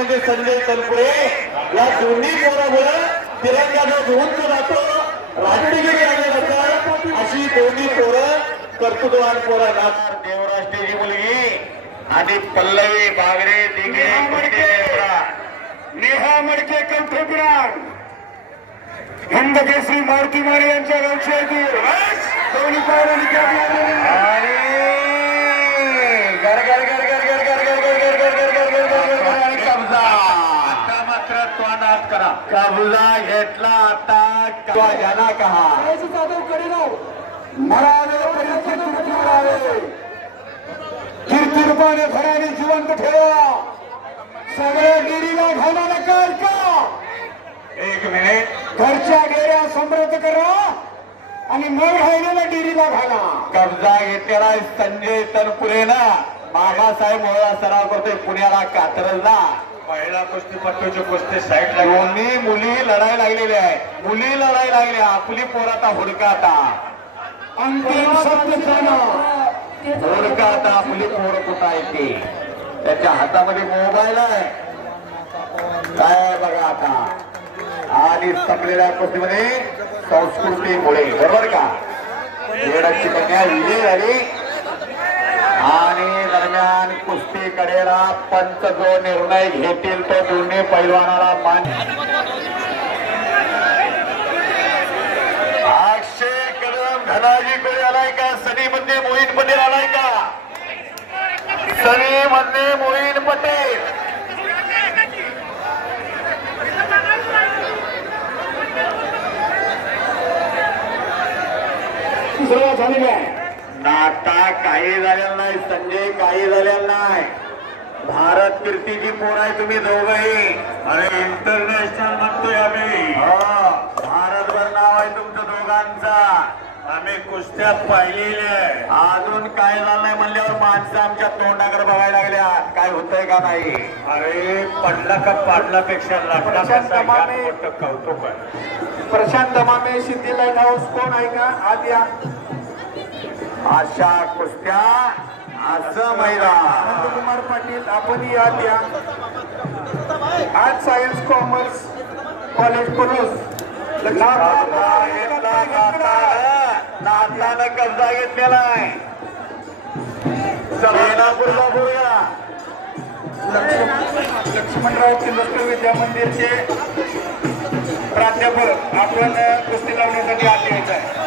म्हणजे संजय तनपुरे या दोन्ही पोरामुळे तिरंगाचा उंच जातो राष्ट्रगिरी आले जातात अशी दोन्ही पोरं कर्तृत्ववान पोरं नाथ देवराष्ट्राची मुलगी आणि पल्लवी बागडे दिघे. नेहा मडके. कंठपुराण. हिंद केसरी मारुती मारे यांच्या गावची दोन्ही पावलं आणि करा. कब्जा घेतला आता. झाला कहा जाधव कडेगाव. मरावे परिस्थिती घराने जिवंत ठेवा. सगळ्या डेरीला घालायला काय का? एक मिनिट. घरच्या डेऱ्या समृद्ध करा आणि मग राहिलेल्या डेरीला घाला. कब्जा घेतलेला संजय तनपुरे ना बाबासाहेब मोहळा सराव करतोय पुण्याला कात्रजला. पहिला कुस्तीपट्टूची कुस्ती साईडला दोन्ही मुली लढाई लागलेल्या आहे. मुली लढाई लागल्या. आपली पोराता हुडका आता अंतिम हुडका आता आपली पोर कुठं आहे ते? त्याच्या हातामध्ये मोबाईल आहे. काय बघा आता. आणि संपलेल्या कुस्तीमध्ये संस्कृतीमुळे. बरोबर का? कन्या विजय झाली. आणि दरम्यान कुस्ती कडेला पंच जो निर्णय घेतील तो दोन्ही पैलवानाला मान अक्षय कदम धनाजी कोळी आलाय का? सनी मध्ये मोहित पटेल आलाय का? सनी मध्ये मोहित पटेल. सुरुवात झालेली आहे. नाटा काही झालेला नाही संजय काही झालेला नाही. भारत कीर्तीची पोर आहे तुम्ही दोघही. अरे इंटरनॅशनल म्हणतोय आम्ही. हो भारतभर नाव आहे तुमचं दोघांचा. आम्ही कुस्त्यात पाहिलेले अजून काय झालं नाही म्हणल्यावर माणसं आमच्या तोंडाकडे बघायला लागल्या. काय होतंय का नाही? अरे पडला का मोठं कौतुक आहे. प्रशांत मामे सिद्धी लाइट हाऊस कोण आहे का? आत या अशा कुस्त्या असं मैदान नंदकुमार पाटील आपण यात या. आज सायन्स कॉमर्स कॉलेज पलूस घेतला नातानं नातानं कब्जा घेतलेला आहे बेलापूरचा बोलूया. लक्ष्मणराव किर्लोस्कर विद्या मंदिरचे प्राध्यापक आपण कुस्ती लावण्यासाठी आत यायचं आहे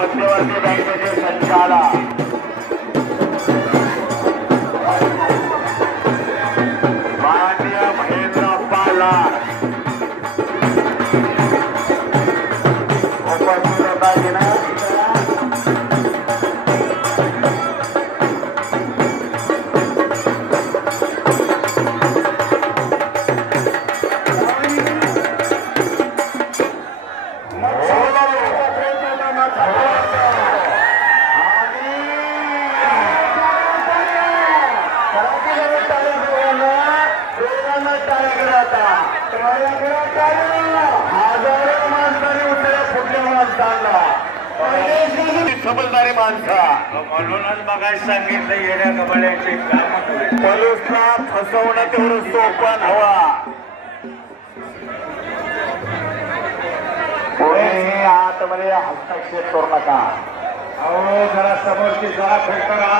मध्यवर्ती बँकेचे संचालक समजणारी माणसं. म्हणूनच बघायला सांगितलं येण्या काम पलूसला फसवणं तेवढं सोपं हवा कोणीही आतमध्ये हस्तक्षेप करू नका. अहो जरा समोरची जरा फेक करा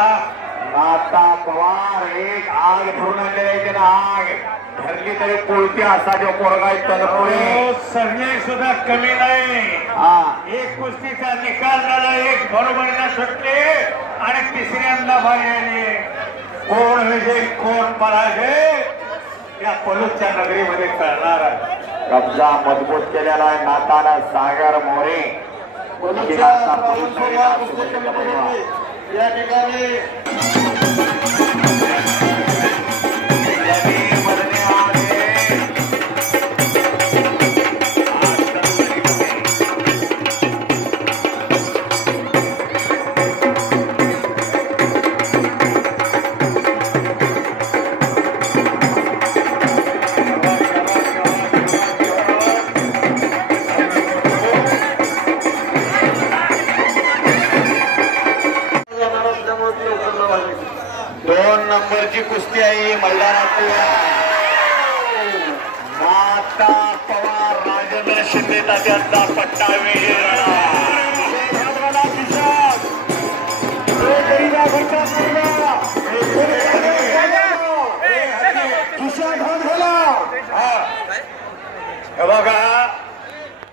नाता पवार एक आग धरून आणलेली आहे त्यानं आग. धरली तरी पोळती असा जो पोरगा अहो, संजय सुद्धा कमी नाही. हा. एक कुस्तीचा निकाल झाला एक बरोबरीने सुटले आणि तिसऱ्यांदा बाहेर आली. कोण विजय कोण पराजय या पलूसच्या नगरीमध्ये करणार आहे. कब्जा मजबूत केलेला आहे नाताला सागर मोरे. या ठिकाणी नंबरची कुस्ती आहे मैदानातली माता पवार राजेंद्र शिंदे तात्यांचा पट्टा बघा